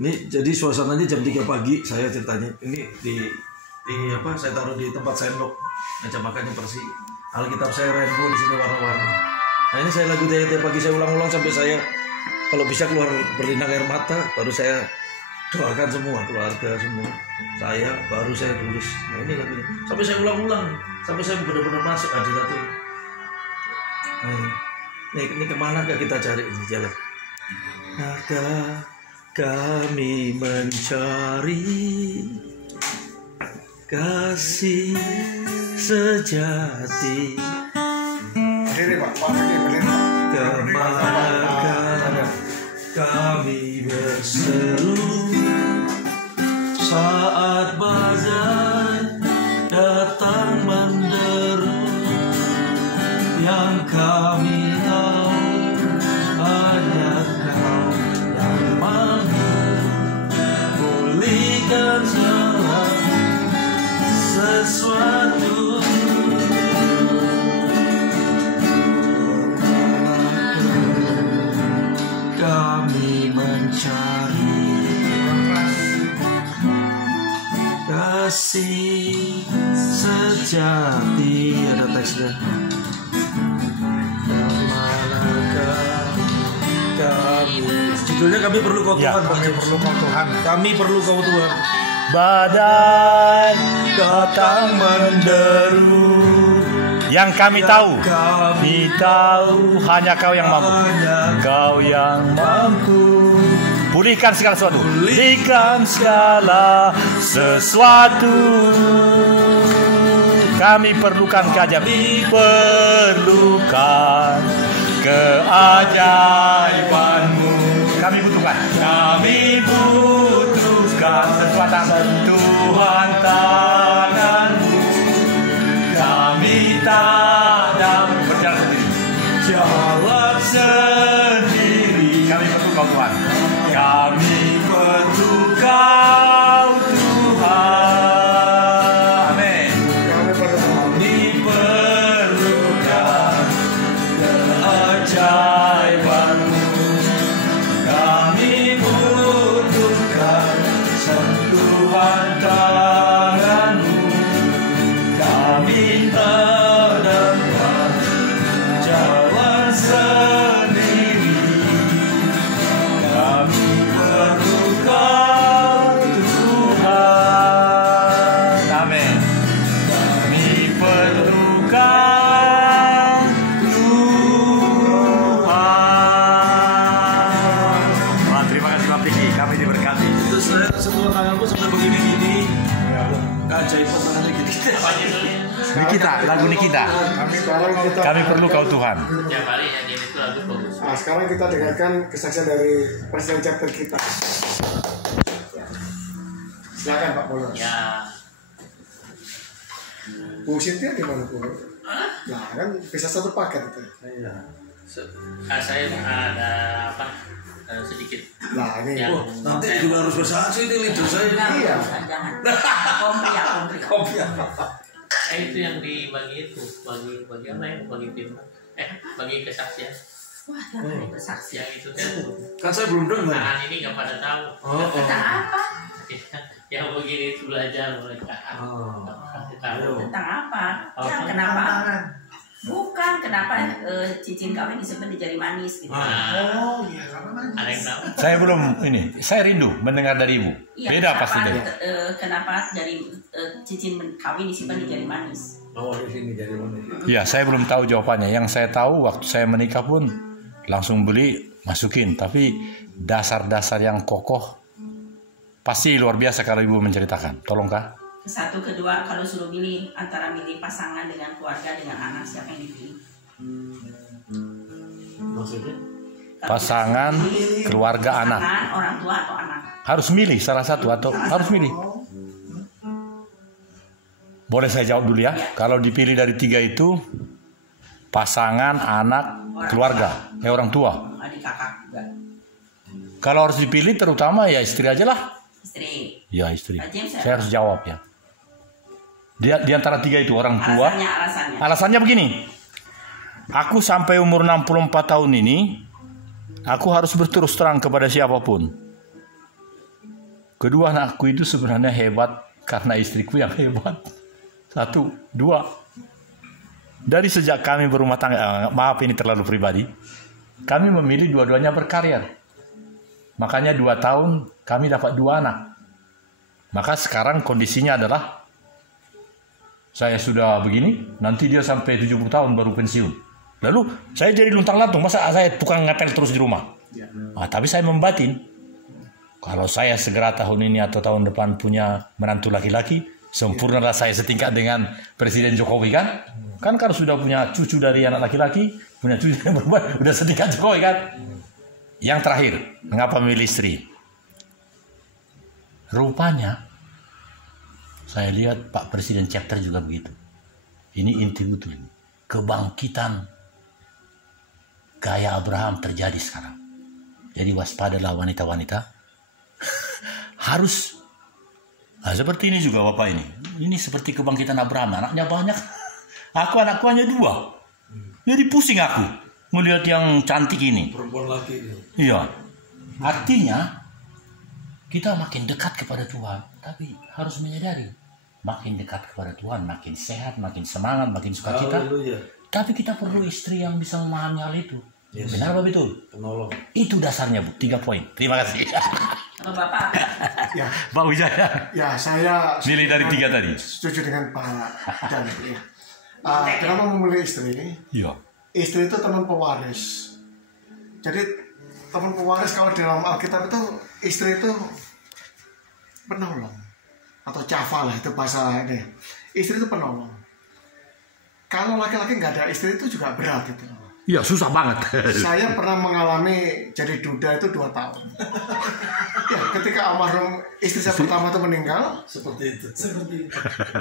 Ini jadi suasananya jam 3 pagi saya ceritanya. Ini di apa? Saya taruh di tempat sendok. Meja makannya bersih. Alkitab saya rainbow di sini warna-warni. Nah ini saya lagu tiap pagi saya ulang-ulang sampai saya kalau bisa keluar berlinang air mata, baru saya doakan semua keluarga semua. Saya baru saya tulis. Nah ini lagunya. Sampai saya ulang-ulang, sampai saya benar-benar masuk hadirat itu. Nah, ini kemana kita cari ini jalan? Maka kami mencari kasih sejati. Kemana kami berseru saat badai datang menderu, yang kami tahu hanya Kau yang mampu pulihkan segala sesuatu. Kami mencari kasih sejati. Ada teksnya. Judulnya kami perlu Kau Tuhan. Kami perlu Kau Tuhan. Kami perlu Kau Tuhan. Badai datang menderu, yang kami tahu hanya Kau yang mampu. Kau yang mampu pulihkan segala sesuatu. Pulihkan segala sesuatu. Kami perlukan keajaiban. Perlukan keajaiban-Mu. Kami butuhkan. Kami butuhkan sentuhan tangan-Mu. Kami tak dapat berjalan sendiri. Jalan sendiri. Kami perlu Kau Tuhan. Kami perlu Kau Tuhan. Amin. Kami perlukan keajaiban-Mu. Kami butuhkan sentuhan tangan-Mu. Kami tak dapat jalan sendiri. Kami perlu Kau Tuhan. Amin. Kami perlu Kau Tuhan. Terima kasih Pak Piki, kami diberkati. Itu saya setelah tanganku sampai begini-gini. Keajaiban tangannya gitu. Nikita, lagu Nikita. Kami perlu Kau Tuhan. Nah, sekarang kita dengarkan kesaksian dari presiden chapter kita. Silakan Pak Polos. Ya. Bu Sintia di mana Bu? Nah kan bisa satu paket itu. Saya ada apa? Sedikit. Nah ini. Yang Nanti juga harus bersaksi ini leader saya. Iya. Jangan. Kopi Itu yang dibagi itu, bagi apa ya? Bagi tim. Bagi kesaksian. Wah, jangan bersaksi. Yang itu kan. Kan saya belum dengar. Nah, ini nggak pada tahu. Tentang apa? Yang begini itu belajar mereka. Tahu. Tentang apa? Ya, kenapa? Bukan kenapa cincin kawin disimpan di jari manis gitu. Iya karena Ada yang tahu? Saya belum ini. Saya rindu mendengar dari Ibu. Iya, Beda kenapa, pasti dari. kenapa dari cincin kawin disimpan di jari manis? Oh di sini jadi mana? Ya, saya belum tahu jawabannya. Yang saya tahu waktu saya menikah pun langsung beli, masukin. Tapi dasar-dasar yang kokoh pasti luar biasa kalau Ibu menceritakan. Tolong Kak. Satu, kedua, kalau suruh milih antara milih pasangan dengan keluarga dengan anak, siapa yang dipilih? Maksudnya? Pasangan, keluarga, anak. Pasangan, orang tua atau anak? Harus milih salah satu atau harus milih. Boleh saya jawab dulu ya. Kalau dipilih dari 3 itu, pasangan, anak, keluarga, orang tua. Adik kakak juga. Kalau harus dipilih terutama ya istri aja lah. Istri. Ya istri. Pak James, Saya harus jawab ya. Di antara 3 itu orang tua. Alasannya. Alasannya begini. Aku sampai umur 64 tahun ini, aku harus berterus terang kepada siapapun. Kedua, anakku itu sebenarnya hebat karena istriku yang hebat. 1, 2. Dari sejak kami berumah tangga, maaf ini terlalu pribadi, kami memilih dua-duanya berkarir. Makanya 2 tahun kami dapat 2 anak. Maka sekarang kondisinya adalah saya sudah begini, nanti dia sampai 70 tahun baru pensiun. Lalu saya jadi luntang-lantung, masa saya tukang ngepel terus di rumah? Nah, tapi saya membatin. Kalau saya segera tahun ini atau tahun depan punya menantu laki-laki, sempurnalah saya setingkat dengan Presiden Jokowi kan? Kan kalau sudah punya cucu dari anak laki-laki, punya cucu yang perempuan, udah setingkat Jokowi kan? Yang terakhir, mengapa memilih istri? Rupanya, saya lihat Pak Presiden chapter juga begitu. Ini inti betul. Kebangkitan gaya Abraham terjadi sekarang. Jadi waspadalah wanita-wanita. Harus seperti ini juga Bapak ini. Ini seperti kebangkitan Abraham. Anaknya banyak. Anakku hanya 2. Jadi pusing aku melihat yang cantik ini. Perempuan laki. Iya. Artinya kita makin dekat kepada Tuhan, tapi harus menyadari makin dekat kepada Tuhan, makin sehat, makin semangat, makin sukacita. Tapi kita perlu istri yang bisa memahami hal itu. Yes. Benar apa betul? Penolong. Itu dasarnya, Bu. 3 poin. Terima kasih. Kalau Bapak, Ya, Pak Wijaya. ya saya Pilih dari 3 tadi. setuju dengan Pak Dan. Ya. Kenapa memilih istri? Iya. Istri itu teman pewaris. Jadi teman pewaris kalau di dalam Alkitab itu istri itu penolong atau cafa lah itu bahasa ini. Istri itu penolong. Kalau laki-laki nggak ada istri itu juga berat itu. Iya, susah banget. Saya pernah mengalami jadi duda itu 2 tahun. Ya, ketika almarhum istri saya pertama itu meninggal, Seperti itu.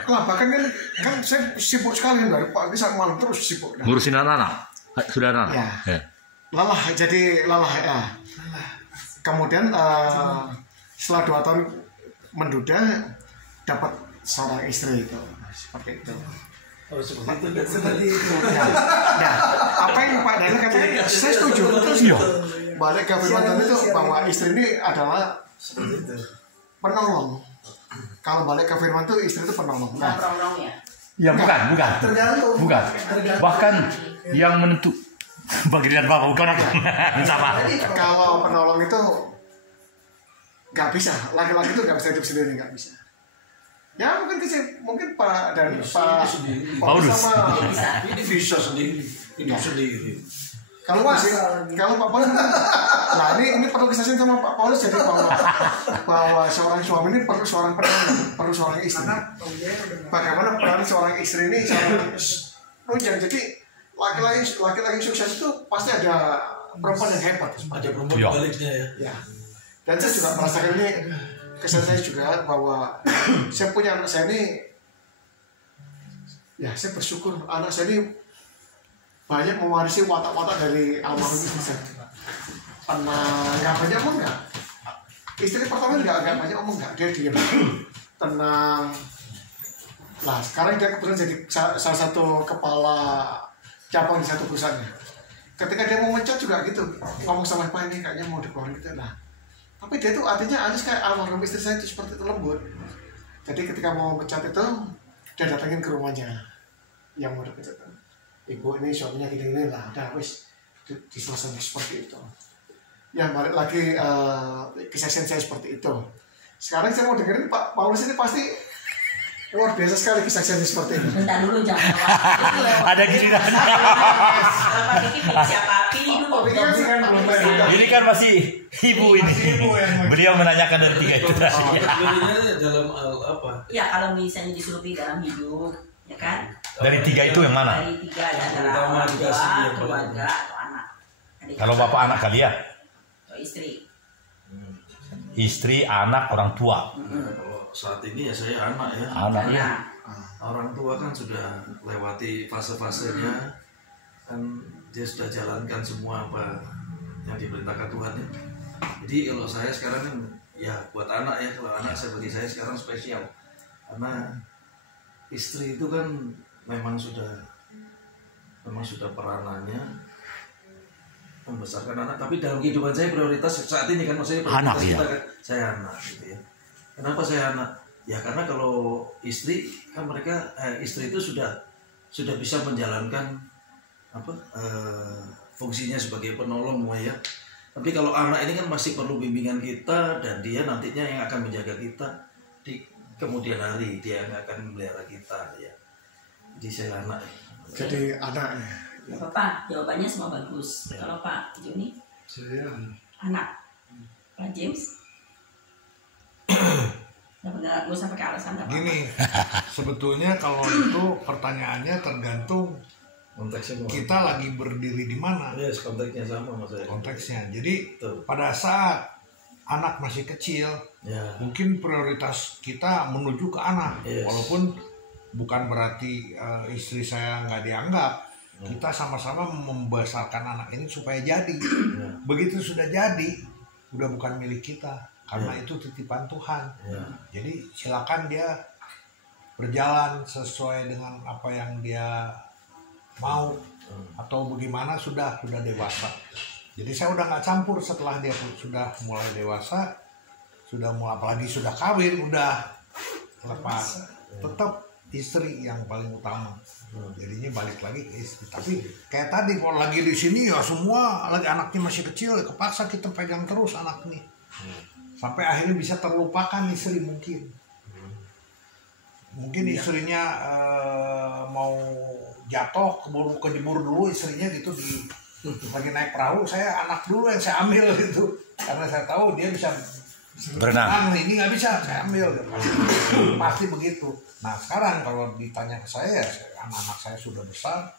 lah bahkan kan saya sibuk sekali dari pagi sampai malam terus sibuk. Ngurusin anak-anak. Sudah anak. Ya. Lelah, jadi lelah ya. Kemudian setelah 2 tahun menduda dapat seorang istri itu seperti itu. Seperti itu. Nah, apa yang Pak Daniel katakan, saya setuju. Terus balik ke firman Tuhan itu bahwa istri ini adalah penolong. Kalau balik ke firman itu istri itu penolong. bukan penolong ya. Ya bukan. Bukan. Bahkan yang menentu bagian Bapak bukan aku. Sama. Kalau penolong itu nggak bisa. Laki-laki itu nggak bisa hidup sendiri, nggak bisa. Ya mungkin Pak dan Pak Paulus sama Ini bisa sendiri. Hidup sendiri. kalau Pak Paulus, nah ini perlu kesaksian sama Pak Paulus jadi bahwa seorang suami ini perlu seorang penolong, perlu seorang istri. Bagaimana peran seorang istri ini seorang nunjang. Jadi laki-laki sukses itu pasti ada perempuan yang hebat. Ada perempuan baliknya ya. Ya. Dan saya juga merasakan ini, kesan saya juga bahwa saya punya anak saya ini, ya saya bersyukur anak saya ini banyak mewarisi watak-watak dari almarhum istri saya. Nggak banyak omong nggak. Istri pertama nggak banyak omong nggak, dia diam, tenang. Nah sekarang dia kebetulan jadi salah satu kepala cabang di satu perusahaan. Ketika dia mau mencat juga gitu, ngomong sama Pak ini kayaknya mau dikeluarin gitu lah. Tapi dia tuh artinya halus kayak almarhum istri saya itu seperti itu, lembut. Jadi ketika mau pecat itu dia datangin ke rumahnya yang mau dipecat. Ibu ini suaminya gini-gini lah, udah wis diselesaikan seperti itu. Ya balik lagi kesaksian saya seperti itu. Sekarang saya mau dengerin Pak Paulus ini pasti luar biasa sekali kesaksiannya seperti ini. Bentar dulu jangan. Ada giliran. Bapak Diki siapa? Pilih dulu. Ini kan masih ibu ini. Beliau menanyakan dari 3 itu tadi. Pilihnya dalam apa? Ya kalau misalnya disuruh pilih dalam hidup, ya kan? Dari 3 itu yang mana? Dari 3 antara Pertama orang tua, dikasih yang keluarga, atau anak. Kalau bapak anak kali ya? Atau istri. Istri, anak, orang tua. Kalau saat ini ya saya anak ya. Anak ya. Nah, Orang tua kan sudah lewati fase-fasenya, kan dia sudah jalankan semua apa yang diperintahkan Tuhan ya. Jadi kalau saya sekarang kan ya buat anak ya, kalau anak saya bagi saya sekarang spesial karena istri itu kan memang sudah peranannya membesarkan anak, tapi dalam kehidupan saya prioritas saat ini kan maksudnya Anak, prioritas ya. kita kan saya anak gitu ya. Kenapa saya anak? Ya karena kalau istri kan mereka istri itu sudah bisa menjalankan fungsinya sebagai penolong ya. Tapi kalau anak ini kan masih perlu bimbingan kita, dan dia nantinya yang akan menjaga kita di kemudian hari, dia yang akan memelihara kita ya. Jadi saya anak. Jadi anak ya. Bapak jawabannya semua bagus. Kalau Pak Joni? Saya Anak. Pak James? Nggak usah pakai alasan apa-apa. Gini, sebetulnya kalau itu pertanyaannya tergantung Konteksnya kita lagi berdiri di mana. Yes, konteksnya sama mas saya. Konteksnya. Jadi Betul. pada saat anak masih kecil, Ya. mungkin prioritas kita menuju ke anak. Yes. Walaupun bukan berarti istri saya nggak dianggap. Kita sama-sama membesarkan anak ini supaya jadi. Ya. Begitu sudah jadi, udah bukan milik kita. Karena itu titipan Tuhan. Ya. Jadi silakan dia berjalan sesuai dengan apa yang dia mau atau bagaimana, sudah dewasa. Jadi saya udah nggak campur setelah dia sudah mulai dewasa, sudah mulai, apalagi sudah kawin, udah lepas. Tetap istri yang paling utama. Jadinya balik lagi ke istri. Tapi kayak tadi kalau lagi di sini ya semua lagi anaknya masih kecil, kepaksa kita pegang terus anak nih. Sampai akhirnya bisa terlupakan istri mungkin. Mungkin istrinya mau jatuh, kejebur dulu istrinya gitu lagi naik perahu, saya anak dulu yang saya ambil gitu. Karena saya tahu dia bisa Berenang. ini nggak bisa, saya ambil gitu. Pasti begitu. Nah sekarang kalau ditanya ke saya, anak-anak saya sudah besar,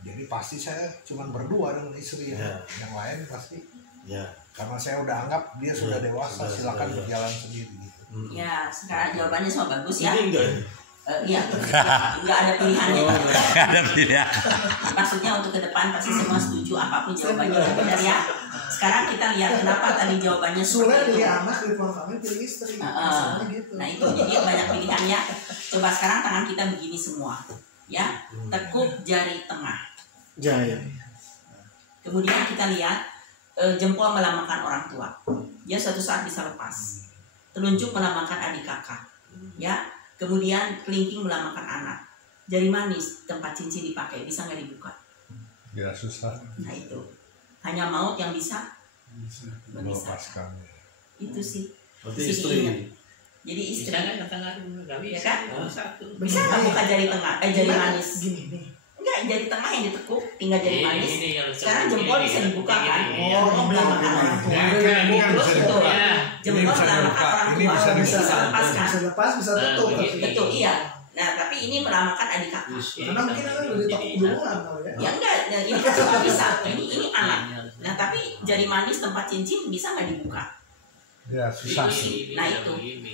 jadi pasti saya cuma berdua dengan istri. Ya. Yang lain pasti, Ya. karena saya udah anggap dia sudah dewasa, silakan berjalan sendiri gitu. Ya, sekarang jawabannya semua bagus ya. Ini enggak. Iya, nggak ada pilihannya. Ada pilihan. Maksudnya untuk ke depan pasti semua setuju apapun jawabannya benar ya. Sekarang kita lihat kenapa tadi jawabannya Sudah seperti itu. pilih anak, Ridwan Kamil pilih istri. Misalnya gitu. Nah itu jadi banyak pilihannya. Coba sekarang tangan kita begini semua, ya. Tekuk jari tengah. Jaya. Kemudian kita lihat jempol melambangkan orang tua. Dia suatu saat bisa lepas. Telunjuk melambangkan adik kakak, ya. Kemudian kelingking melambangkan anak. Jari manis tempat cincin dipakai bisa nggak dibuka? Ya susah Nah itu hanya maut yang bisa memisahkan. melepaskan. Itu sih. Berarti Sini istri. ingat. Jadi istri Bisa kan tengah dulu, nggak Ya bisa. kan? Satu. bisa nggak buka jari tengah? Jari manis. Gini nih. Enggak, jari tengah yang ditekuk, tinggal jari Ini, manis. ini yang Sekarang jempol bisa dibuka kan? Ini, Jempol melambangkan orang tua. Ini kan bisa dibuka. Ya. Ini Jempol bisa melambangkan dibuka. orang Ini tua. bisa Bisa dibuka. lepas kan? Bisa lepas, bisa tutup. Nah, begini. Betul, iya. Nah, tapi ini melambangkan adik kakak. Karena mungkin kan udah ditekuk duluan kalau ya. Ya enggak, nah, ini kan cuma bisa. Ini anak. Nah, tapi jari manis tempat cincin bisa nggak dibuka? Ya susah sih. Nah, itu.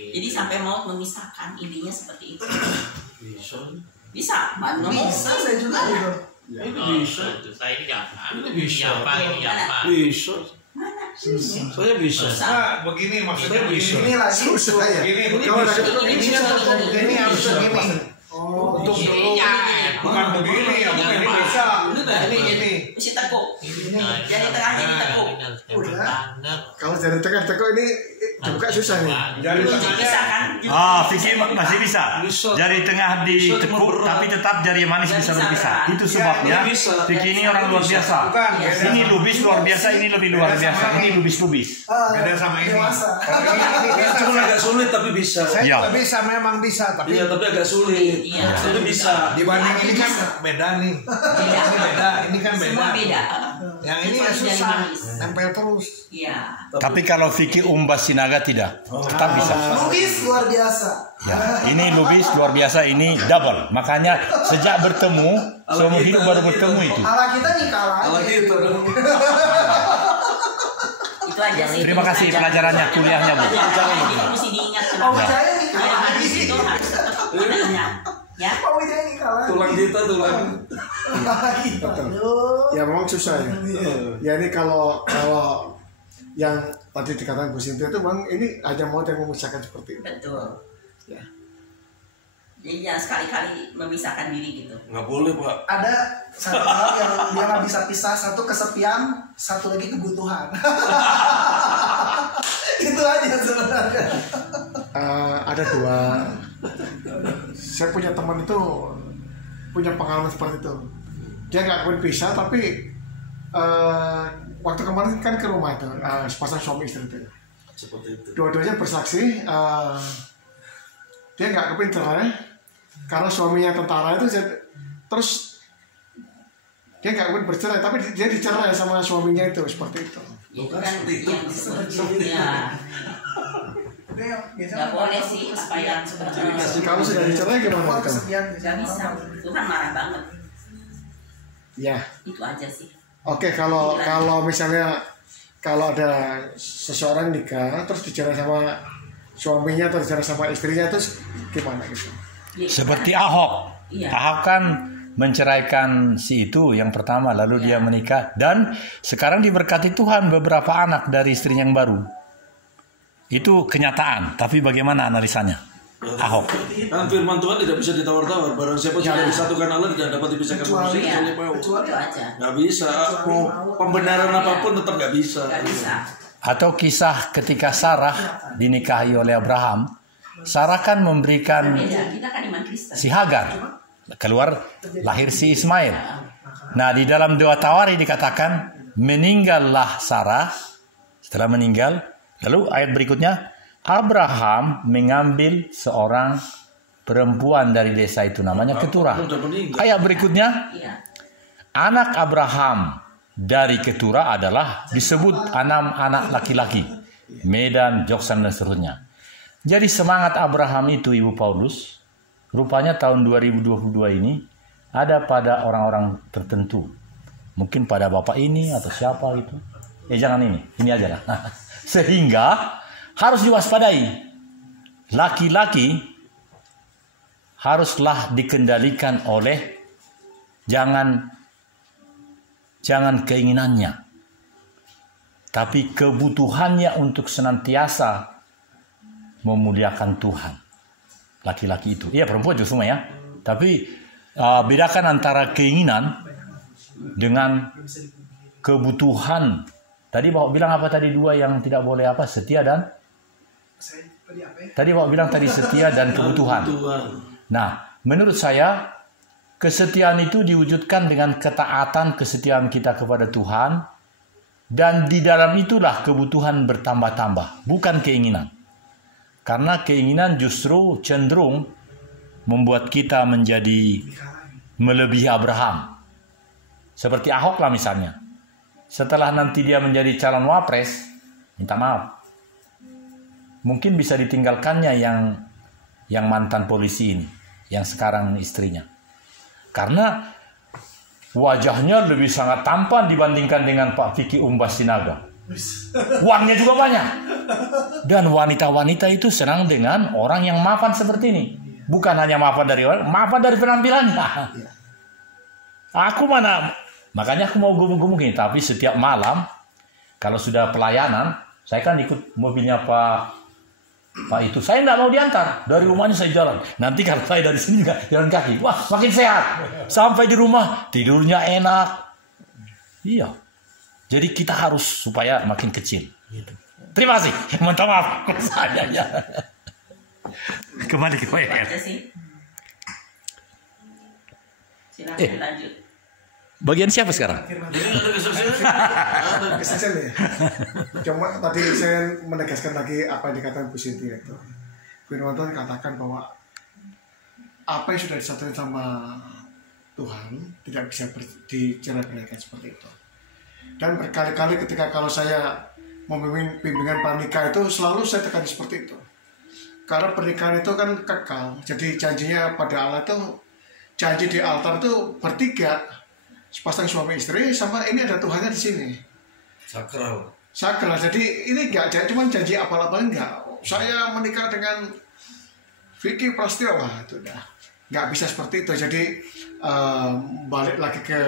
Jadi sampai maut memisahkan, intinya seperti itu. Bisa. Bisa, nggak mau. Bisa, saya juga gitu. Ini bisa. Saya ini gampang. Ini bisa. Gampang, ini gampang. Bisa. Mana? Saya bisa. Nah, begini maksudnya Saya bisa. Ini lagi susah ya. Begini, Kalau bisa. ada Ini bisa bisa. tutup. Ini harus Bisa. begini. Oh, Untuk Ini dulu jangan. bukan begini ya, bukan ini bisa. Ini gini. Mesti tekuk. Nah, Jari tengahnya ditekuk. ini harus Udah. banget. kalau jari tengah tekuk ini buka susah nih. Jari Telunjuk tengahnya bisa kan? Vicky masih bisa. Jari tengah ditekuk, tapi tetap jari manis bisa berpisah. Itu sebabnya bisa. Vicky ini orang luar biasa. bukan Ya. beda. Ini lubis luar biasa, ini lebih luar biasa. Ini lubis-lubis. Beda sama ini. Dewasa. Kalau ini bisa. Cuma agak sulit tapi bisa. Saya Ya. juga bisa, memang bisa, tapi Iya, tapi agak sulit. Iya. Tapi bisa. dibanding ini kan beda nih. Beda. Ini beda, ini kan beda. Semua beda. Yang ini ya Kecuali jari susah, manis. nempel terus. Iya. Tapi kalau Vicky umbas sinaga tidak, tetap bisa. Lubis luar biasa. Ya, ini lubis luar biasa, ini double. Makanya sejak bertemu, seumur hidup baru bertemu itu. Ala kita nih kalah. Kalau gitu dong. Itu aja sih. Terima kasih Aja. pelajarannya, kuliahnya, Bu. Pelajarannya ini mesti diingat Oh, kenapa. Wijaya nih Jari kalah. manis itu harus tetap adanya. Ya. Oh, Wijaya nih kalah. Tulang kita tulang. Ya memang susah ya. Ya ini kalau yang tadi dikatakan Bu Sintia itu memang ini hanya mau yang memisahkan seperti itu. Betul. Ya. Jadi jangan sekali-kali memisahkan diri gitu. Nggak boleh pak. Ada satu hal yang dia nggak bisa pisah, satu kesepian, satu lagi kebutuhan. Itu aja sebenarnya. ada dua. Saya punya teman itu punya pengalaman seperti itu. Dia nggak kawin pisah, tapi waktu kemarin kan ke rumah itu sepasang suami istri itu. Seperti itu. Dua-duanya bersaksi dia nggak kepin cerai karena suaminya tentara itu. Terus dia nggak kepin bercerai, tapi dia dicerai sama suaminya itu, seperti itu. Itu kan yang disebut ya. Nggak boleh sih apa yang sebenarnya. Kalau sudah dicerai gimana itu? Nggak bisa. Tuhan marah banget. Ya. Itu aja sih. Oke, kalau misalnya kalau ada seseorang nikah terus dicerai sama suaminya atau dicerai sama istrinya, terus gimana gitu? Ya, Seperti Ahok. Iya. Ahok kan menceraikan si itu yang pertama, lalu dia menikah dan sekarang diberkati Tuhan beberapa anak dari istrinya yang baru. Itu kenyataan, tapi bagaimana analisanya? Ahok. Kan firman Tuhan tidak bisa ditawar-tawar. Barang siapa sudah disatukan Allah tidak dapat dipisahkan manusia kecuali mau. Itu aja. Nggak bisa. Mau pembenaran apapun tetap nggak bisa. Nggak bisa. Atau kisah ketika Sarah dinikahi oleh Abraham, Sarah kan memberikan Beda. Kita kan iman Kristen. si Hagar, keluar lahir si Ismail. Nah, di dalam doa Tawari dikatakan meninggallah Sarah. Setelah meninggal, lalu ayat berikutnya Abraham mengambil seorang perempuan dari desa itu, namanya Keturah. Ayat berikutnya Iya. anak Abraham dari Keturah adalah disebut 6 anak laki-laki, Medan, Joksan dan seterusnya. Jadi semangat Abraham itu, Ibu Paulus, rupanya tahun 2022 ini ada pada orang-orang tertentu. Mungkin pada bapak ini atau siapa gitu. Jangan ini aja lah. Sehingga harus diwaspadai. Laki-laki haruslah dikendalikan oleh jangan keinginannya, tapi kebutuhannya untuk senantiasa memuliakan Tuhan. Laki-laki itu, iya perempuan juga semua ya. Tapi bedakan antara keinginan dengan kebutuhan. Tadi Bapak bilang apa tadi dua yang tidak boleh apa? Setia dan? Tadi Bapak bilang tadi setia dan kebutuhan. Nah, menurut saya kesetiaan itu diwujudkan dengan ketaatan kesetiaan kita kepada Tuhan. Dan di dalam itulah kebutuhan bertambah-tambah, bukan keinginan. Karena keinginan justru cenderung membuat kita menjadi melebihi Abraham. Seperti Ahok lah misalnya. Setelah nanti dia menjadi calon wapres, minta maaf. Mungkin bisa ditinggalkannya yang mantan polisi ini, yang sekarang istrinya. Karena wajahnya lebih sangat tampan dibandingkan dengan Pak Vicky Umbas Sinaga. Uangnya juga banyak. Dan wanita-wanita itu senang dengan orang yang mapan seperti ini. Bukan hanya mapan dari penampilannya. Aku mana, makanya aku mau gemuk-gemuk ini. Tapi setiap malam, kalau sudah pelayanan, saya kan ikut mobilnya Pak itu. Saya nggak mau diantar. Dari rumahnya saya jalan. Nanti kalau saya dari sini nggak jalan kaki, wah makin sehat. Sampai di rumah, tidurnya enak. Iya. Jadi kita harus supaya makin kecil. Gitu. Terima kasih. Minta maaf saya ya. Kembali ke WR. Silakan lanjut. Bagian siapa sekarang? Kesaksian ya. Cuma tadi saya menegaskan lagi apa yang dikatakan Bu Sinti itu. Firman Tuhan katakan bahwa apa yang sudah disatukan sama Tuhan tidak bisa dicerai-beraikan seperti itu. Dan berkali-kali ketika kalau saya memimpin bimbingan pranikah itu selalu saya tekan seperti itu. Karena pernikahan itu kan kekal. Jadi janjinya pada Allah itu, janji di altar itu bertiga. Sepasang suami istri sama ini ada Tuhannya di sini. Sakral. Jadi ini enggak cuma janji apa-apa enggak. Saya menikah dengan Vicky Prasetyo, wah itu udah nggak bisa seperti itu. Jadi balik lagi ke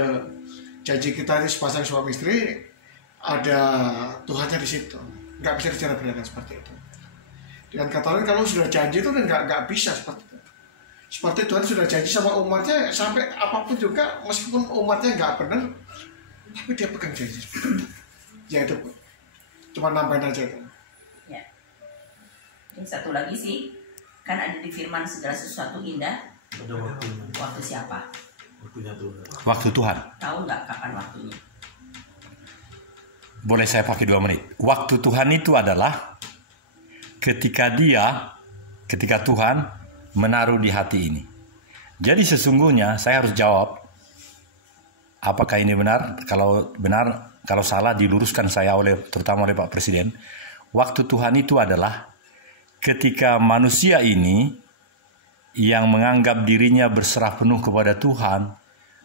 janji kita ini sepasang suami istri, ada Tuhannya di situ. Nggak bisa dicerai-beraikan seperti itu. Dengan kata lain kalau sudah janji itu nggak bisa seperti itu. Seperti Tuhan sudah janji sama umatnya sampai apapun juga, meskipun umatnya nggak benar, tapi dia pegang janji seperti itu. Ya itu cuma nambahin aja itu. Ya. Yang satu lagi sih, Kan ada di firman segala sesuatu indah. Ada waktunya. Waktu siapa? Waktunya Tuhan. Waktu Tuhan. Tahu nggak kapan waktunya? Boleh saya pakai 2 menit. Waktu Tuhan itu adalah ketika Tuhan menaruh di hati ini. Jadi sesungguhnya saya harus jawab, apakah ini benar? Kalau benar, kalau salah diluruskan saya terutama oleh Pak Presiden. Waktu Tuhan itu adalah ketika manusia ini yang menganggap dirinya berserah penuh kepada Tuhan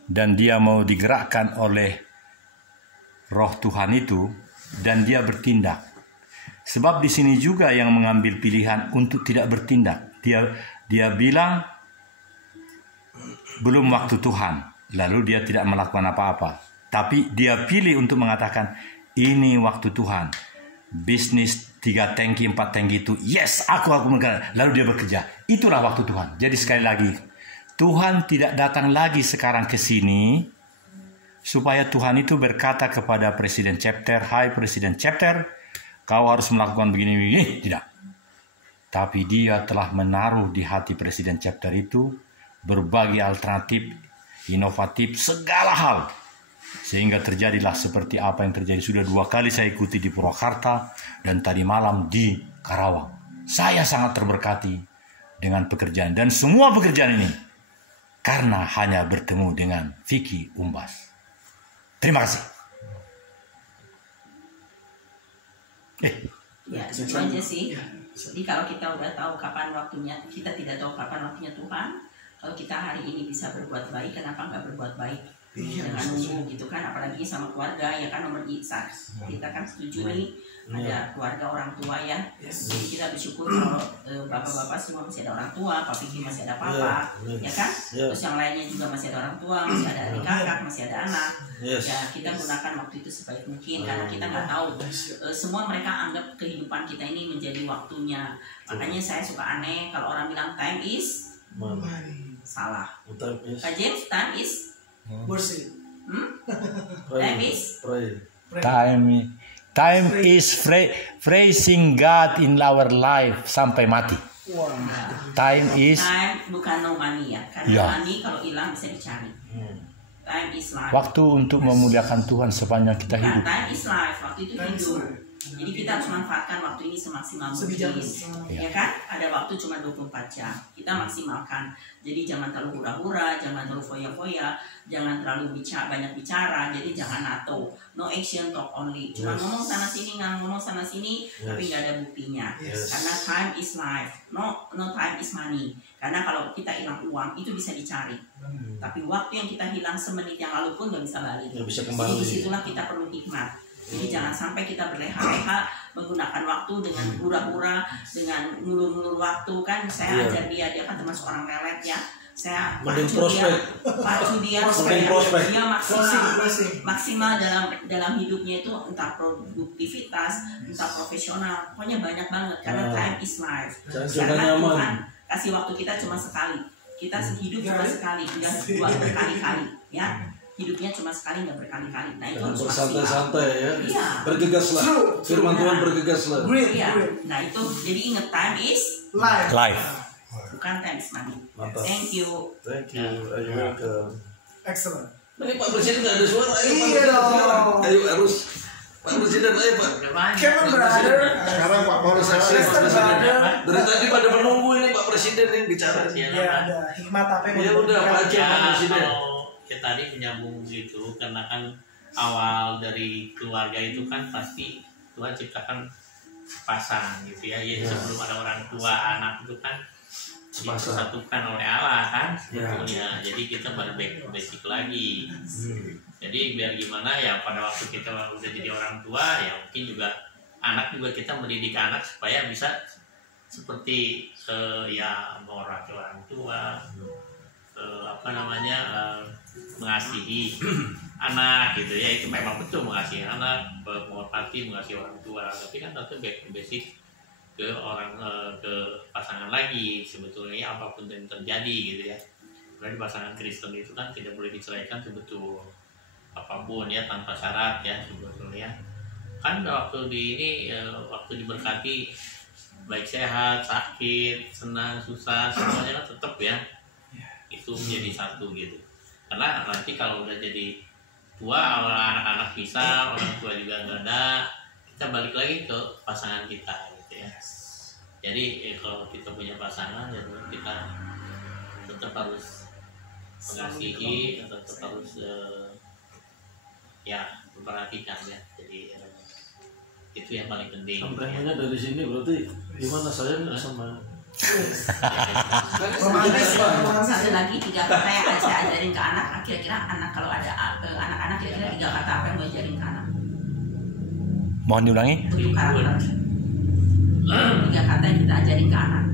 dan dia mau digerakkan oleh Roh Tuhan itu dan dia bertindak. Sebab di sini juga yang mengambil pilihan untuk tidak bertindak. Dia bilang belum waktu Tuhan, lalu dia tidak melakukan apa-apa. Tapi dia pilih untuk mengatakan ini waktu Tuhan. Bisnis 3 tangki 4 tangki itu, yes, aku mengerti. Lalu dia bekerja. Itulah waktu Tuhan. Jadi sekali lagi, Tuhan tidak datang lagi sekarang ke sini supaya Tuhan itu berkata kepada Presiden Chapter, hai Presiden Chapter, kau harus melakukan begini-begini. Tidak. Tapi dia telah menaruh di hati Presiden Chapter itu berbagai alternatif, inovatif, segala hal. Sehingga terjadilah seperti apa yang terjadi. Sudah 2 kali saya ikuti di Purwakarta dan tadi malam di Karawang. Saya sangat terberkati dengan pekerjaan. Dan semua pekerjaan ini karena hanya bertemu dengan Vicky Umbas. Terima kasih. Ya, itu aja sih. Jadi kalau kita udah tahu kapan waktunya, kita tidak tahu kapan waktunya Tuhan. Kalau kita hari ini bisa berbuat baik, kenapa nggak berbuat baik? Dengan nunggu gitu kan, apalagi sama keluarga ya kan, nomor besar. Kita kan setuju nih ada keluarga orang tua ya. Jadi kita bersyukur kalau bapak-bapak semua masih ada orang tua, Pak Vicky masih ada papa, ya kan? Terus yang lainnya juga masih ada orang tua, masih ada adik kakak, masih ada anak. Ya kita gunakan waktu itu sebaik mungkin karena kita nggak tahu. Semua mereka anggap kehidupan kita ini menjadi waktunya. Makanya saya suka aneh kalau orang bilang time is salah. Kak James, time is Bersih. Time is Time is praising God in our life sampai mati. Time is bukan no money ya. Karena ya. money kalau hilang bisa dicari. Time is life. Waktu untuk memuliakan Tuhan sepanjang kita hidup. Time is life. Waktu itu hidup. Jadi kita harus manfaatkan waktu ini semaksimal mungkin. Ya kan? Ada waktu cuma 24 jam. Kita maksimalkan. Jadi jangan terlalu hura-hura, jangan terlalu foya-foya, jangan terlalu banyak bicara. Jadi jangan NATO. No action, talk only. Cuma ngomong sana sini, ngomong sana sini, tapi nggak ada buktinya. Karena time is life. No time is money. Karena kalau kita hilang uang itu bisa dicari. Tapi waktu yang kita hilang semenit yang lalu pun nggak bisa balik. Jadi disitulah kita perlu hikmat. Jadi jangan sampai kita berleha-leha menggunakan waktu dengan hura-hura, dengan ngulur-ngulur waktu kan. Saya ajar dia kan termasuk orang lelet ya. Saya pacu dia supaya dia maksimal dalam hidupnya itu, entah produktivitas, entah profesional, pokoknya banyak banget karena time is life. Karena Tuhan kasih waktu kita cuma sekali. Kita hidup cuma sekali, tidak 2 berkali-kali ya. Hidupnya cuma sekali, nggak berkali-kali. Nah itu harus bersantai-santai ya. Iya. Bergegaslah. Firman Tuhan bergegaslah. Iya. Nah itu jadi ingat, time is Life. bukan time is money. Mantap. Thank you. Thank you. Ayo welcome. Excellent. Ini Pak Presiden nggak ada suara. Ayo Pak Iya Presiden. dong. Ayo harus. Pak Presiden, ayo Pak. Kevin brother. Sekarang Pak Paulus Lester brother. Dari tadi pada menunggu ini Pak Presiden yang bicara. Ya ada hikmat apa yang Ya udah Pak aja Pak Presiden. Ya tadi menyambung gitu, karena kan awal dari keluarga itu kan pasti Tuhan ciptakan sepasang gitu ya. Jadi sebelum ada orang tua, anak itu kan disatukan oleh Allah kan sebetulnya. Jadi kita basic lagi. Jadi biar gimana ya, pada waktu kita udah jadi orang tua ya mungkin juga anak juga kita mendidik anak supaya bisa seperti ya mengoraki orang tua, mengasihi anak gitu ya. Itu memang betul, mengasihi anak, menghormati, mengasihi orang tua. Tapi kan tentu basic ke orang, ke pasangan lagi sebetulnya, apapun yang terjadi gitu ya. Berarti pasangan Kristen itu kan tidak boleh diceraikan sebetul apapun ya, tanpa syarat ya sebetulnya. Kan waktu waktu diberkati baik sehat, sakit, senang, susah, semuanya kan tetap ya itu menjadi satu gitu. Karena nanti kalau udah jadi tua, anak-anak bisa, orang tua juga nggak ada, kita balik lagi ke pasangan kita gitu ya. Jadi kalau kita punya pasangan, ya kita tetap harus mengasihi, tetap harus ya memperhatikan ya. Jadi itu yang paling penting. Komprehensinya dari sini berarti gimana saya sama Satu lagi 3 kata yang saya ajarin ke anak. Kira-kira anak kalau ada anak-anak kira-kira 3 kata apa yang mau ajarin ke anak? Mohon diulangi. Untuk karakter. 3 kata yang kita ajarin ke anak.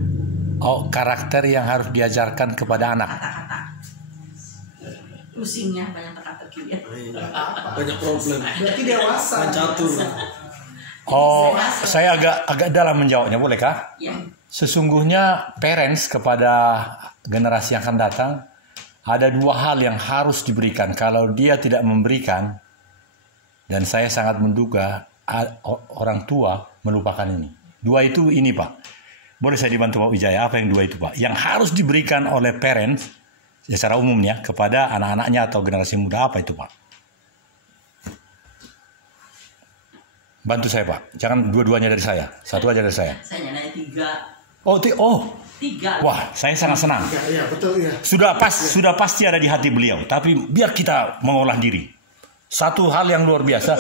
Oh, karakter yang harus diajarkan kepada anak. Kata-kata. Pusingnya banyak teka-teki ya. banyak problem. Berarti dewasa. Main catur. Oh, saya agak dalam menjawabnya, bolehkah? Ya. Sesungguhnya parents kepada generasi yang akan datang ada 2 hal yang harus diberikan. Kalau dia tidak memberikan, dan saya sangat menduga orang tua melupakan ini. 2 itu ini, Pak. Boleh saya dibantu Pak Wijaya? Apa yang 2 itu, Pak? Yang harus diberikan oleh parents ya, secara umumnya kepada anak-anaknya atau generasi muda, apa itu, Pak? Bantu saya, Pak. Jangan dua-duanya dari saya. Satu aja dari saya. Saya nanya 3. Oh, 3. wah, saya sangat senang. Iya, betul ya. Sudah pasti ada di hati beliau. Tapi biar kita mengolah diri. Satu hal yang luar biasa,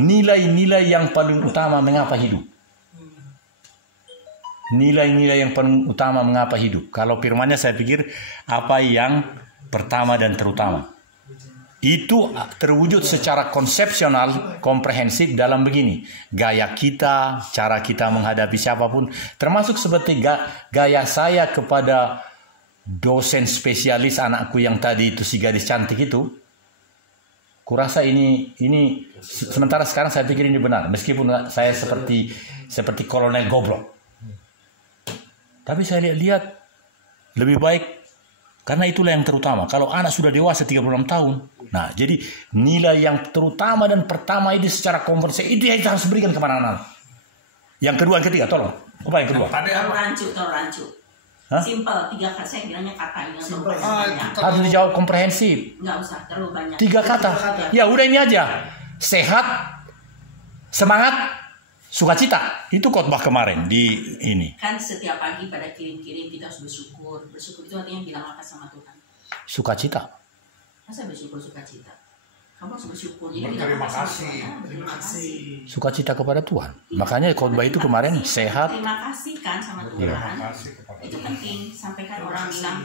nilai-nilai yang paling utama mengapa hidup. Nilai-nilai yang paling utama mengapa hidup. Kalau firmannya saya pikir apa yang pertama dan terutama. Itu terwujud secara konsepsional, komprehensif dalam begini. Gaya kita, cara kita menghadapi siapapun. Termasuk seperti gaya saya kepada dosen spesialis anakku yang tadi itu, si gadis cantik itu. Kurasa ini sementara sekarang saya pikir ini benar. Meskipun saya seperti kolonel goblok. Tapi saya lihat lebih baik. Karena itulah yang terutama. Kalau anak sudah dewasa 36 tahun. Nah, jadi nilai yang terutama dan pertama ini secara komprehensif itu yang kita harus berikan kepada anak. Yang kedua, yang ketiga, tolong. Apa yang kedua? Taruh rancu. Hah? Simple, 3 kata. Saya bilangnya kata ini yang terlalu banyak. Harus dijawab komprehensif. Nggak usah, terlalu banyak. 3 kata. Ya udah ini aja. Sehat, semangat, sukacita. Itu khotbah kemarin di ini. Kan setiap pagi pada kirim-kirim kita harus bersyukur. Bersyukur itu artinya bilang apa sama Tuhan? Sukacita. Masa bersyukur sukacita? Kamu harus bersyukur. Jadi Berterima bilang apa sama kasih. Tuhan? Berterima kasih. Sukacita kepada Tuhan. Makanya khotbah itu kemarin sehat. Terima kasih kan sama Tuhan. Terima kasih kepada Itu penting. Sampaikan orang bilang,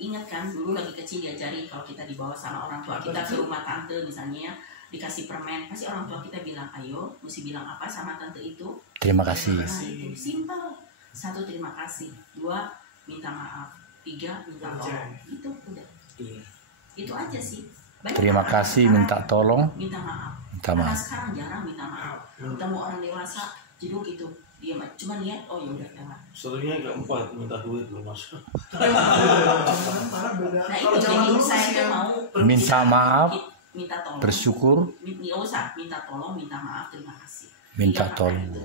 ingat kan dulu lagi kecil diajari kalau kita dibawa sama orang tua kita ke rumah tante misalnya, dikasih permen, pasti orang tua kita bilang, ayo, mesti bilang apa sama tante itu? Terima kasih. Nah, itu simple. 1, terima kasih. 2, minta maaf. 3, minta tolong. Itu udah. Itu aja sih. Banyak Terima orang kasih, sekarang minta tolong, minta maaf. minta Karena maaf. sekarang jarang minta maaf. Ketemu orang dewasa, jeduk gitu. Dia cuma lihat, oh ya udah jangan. Seringnya keempat minta duit belum masuk. Nah itu jadi saya tuh mau Minta maaf, minta tolong, bersyukur, nggak usah minta tolong, minta maaf, terima kasih. minta 3 kata tolong. itu.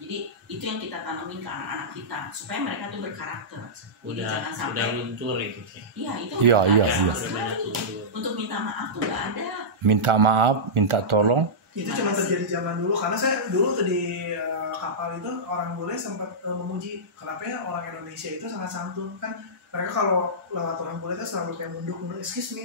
Jadi itu yang kita tanamin ke anak-anak kita supaya mereka tuh berkarakter. Jadi jangan udah sampai luntur itu sih. iya itu Iya, nggak iya, ada sama iya. Udah banyak sekali. luntur. Untuk minta maaf tuh nggak ada. Minta maaf, minta tolong. Itu cuma terjadi zaman dulu karena saya dulu tuh di kapal itu orang bule sempat memuji kenapa ya orang Indonesia itu sangat santun kan, mereka kalau lewat orang bule itu selalu kayak mundur excuse me,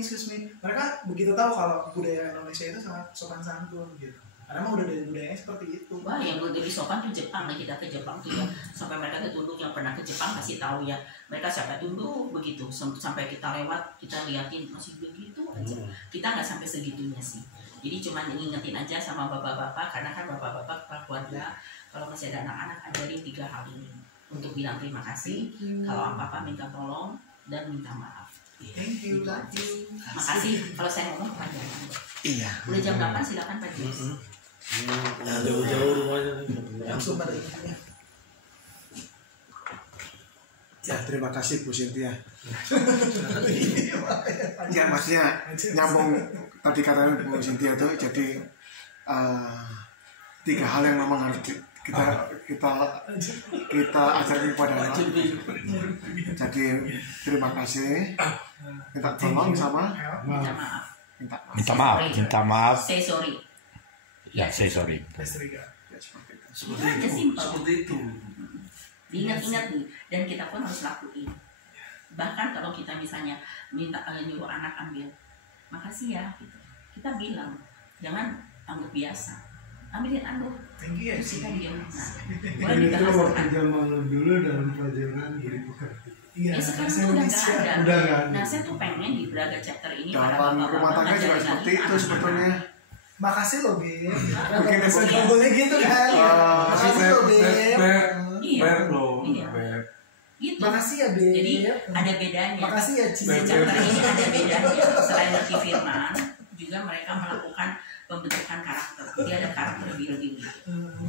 mereka begitu tahu kalau budaya Indonesia itu sangat sopan santun gitu, karena emang udah dari budayanya seperti itu. Wah yang lebih sopan tuh Jepang. Nah kita ke Jepang tuh ya sampai mereka tuh tunduk, yang pernah ke Jepang pasti tahu ya, mereka sampai tunduk begitu sampai kita lewat kita liatin masih begitu aja. Kita nggak sampai segitunya sih. Jadi cuma ngingetin aja sama bapak-bapak, karena kan bapak-bapak keluarga kalau masih ada anak-anak ajarin 3 hal ini untuk bilang terima kasih, kalau apa-apa minta tolong dan minta maaf. Thank you, love you. Makasih kalau saya ngomong kepanjangan. Iya. Udah jam 8 silakan Pak Jus. Jauh-jauh rumahnya nih. Langsung pada intinya. Ya, terima kasih Bu Cynthia. Ya, maksudnya nyambung tadi katanya Bu Cynthia tuh, jadi 3 hal yang memang harus kita kita ajarkan kepada anak. Jadi terima kasih, minta tolong sama Minta maaf. Minta maaf. Say sorry. Ya, say sorry. Seperti itu. Diingat-ingat nih, dan kita pun harus lakuin. Bahkan kalau kita misalnya minta nyuruh anak ambil, makasih ya, gitu. Kita bilang, jangan anggap biasa. Ambilin anduk. Thank you ya. Terus kita diam. Nah, Dan boleh itu waktu dibahasakan. zaman dulu dalam pelajaran gitu. Iya, Ya sekarang bahasa tuh udah Indonesia. nggak ada. Udah nggak ada. Nah saya tuh pengen di Braga chapter ini para dalam bapak-bapak rumah tangga juga ngajarin seperti lagi itu anak-anak. sebetulnya. Makasih loh, Beb. Mungkin Bahasa itu- Google-nya gitu kan. Makasih loh, Beb. Iya. loh, Iya. Beb. Gitu. Makasih ya, Beb. Jadi ada bedanya. Makasih ya, Di Ci. chapter ini ada bedanya. Selain ngerti firman, juga mereka melakukan pembentukan karakter. Jadi ada karakter building gitu.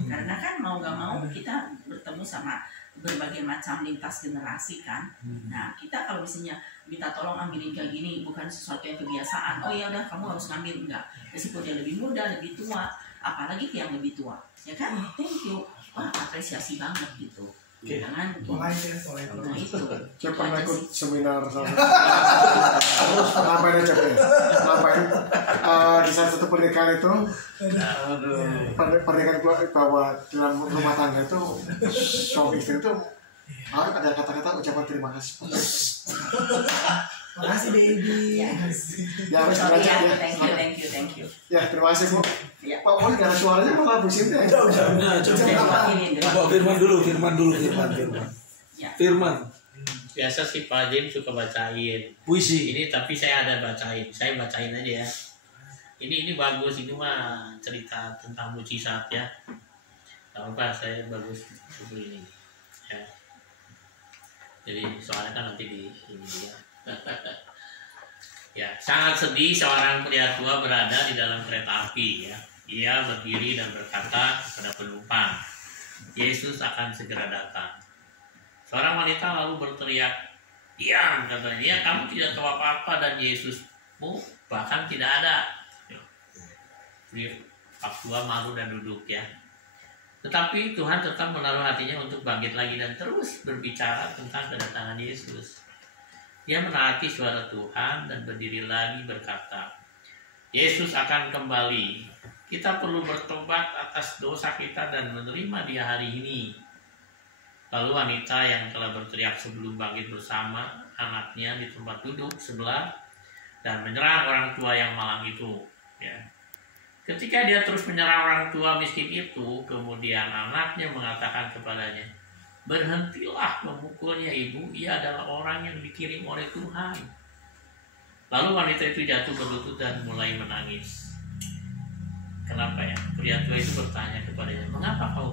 Karena kan mau gak mau kita bertemu sama berbagai macam lintas generasi kan. Nah kita kalau misalnya minta tolong ambilin kayak gini bukan sesuatu yang kebiasaan. Oh ya udah kamu harus ngambil, enggak. Meskipun dia lebih muda, lebih tua, apalagi yang lebih tua, ya kan? Thank you. Wah apresiasi banget gitu. Jangan Mulai deh, mulai nah dulu. itu. Saya pernah Itu aja ikut sih. seminar sama terus ngapain aja ya? Ngapain di salah satu pernikahan itu pernikahan keluarga bahwa dalam rumah tangga itu suami istri itu harus ada kata-kata ucapan terima kasih. Makasih, baby. Ya. Ya harus Sorry belajar ya, ya. thank you. Ya terima kasih Bu. Ya. Pak Boy gak ada suaranya malah Bu Sinta. Nah, coba. Diwakilin, Coba Firman dulu. Ya. Firman. Biasa si Pak Jim suka bacain. Puisi. Ini tapi saya ada bacain. Saya bacain aja ya. Ini bagus, ini mah cerita tentang mujizat ya. Gak apa, saya bagus buku ini. Ya. Jadi soalnya kan nanti di ini ya. Ya, sangat sedih seorang pria tua berada di dalam kereta api ya. Ia berdiri dan berkata kepada penumpang, Yesus akan segera datang. Seorang wanita lalu berteriak, diam, katanya, ya kamu tidak tahu apa-apa dan Yesusmu bahkan tidak ada. Pak tua malu dan duduk ya. Tetapi Tuhan tetap menaruh hatinya untuk bangkit lagi dan terus berbicara tentang kedatangan Yesus. Dia menaati suara Tuhan dan berdiri lagi berkata, Yesus akan kembali. Kita perlu bertobat atas dosa kita dan menerima Dia hari ini. Lalu wanita yang telah berteriak sebelum bangkit bersama anaknya di tempat duduk sebelah dan menyerang orang tua yang malang itu. Ya. Ketika dia terus menyerang orang tua miskin itu, kemudian anaknya mengatakan kepadanya, berhentilah memukulnya ibu, ia adalah orang yang dikirim oleh Tuhan. Lalu wanita itu jatuh berlutut dan mulai menangis. Kenapa ya? Pria tua itu bertanya kepadanya, mengapa kau